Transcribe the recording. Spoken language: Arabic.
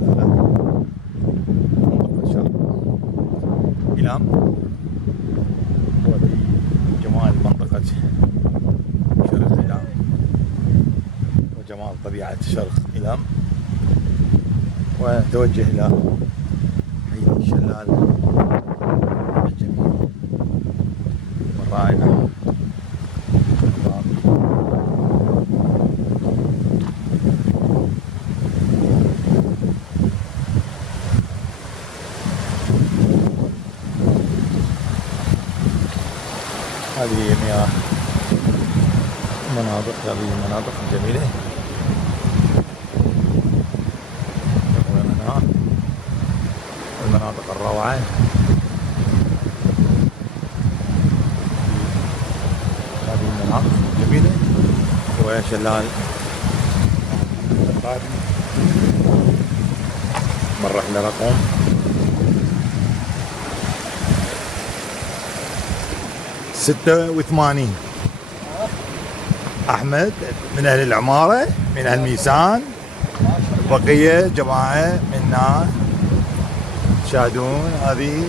شغالة منطقة شرق إيلام. وهذه جمال منطقة شرق إيلام وجمال طبيعة شرق إيلام. ونتوجه إلى حي الشلال الجميل والرائع. هذه مياه مناطق، هذه المناطق الجميلة هنا، المناطق الروعة. هذه المناطق الجميلة وشلال القادم من رحلة رقم 86. أحمد من أهل العمارة، من أهل ميسان، بقية جماعة منا تشاهدون هذه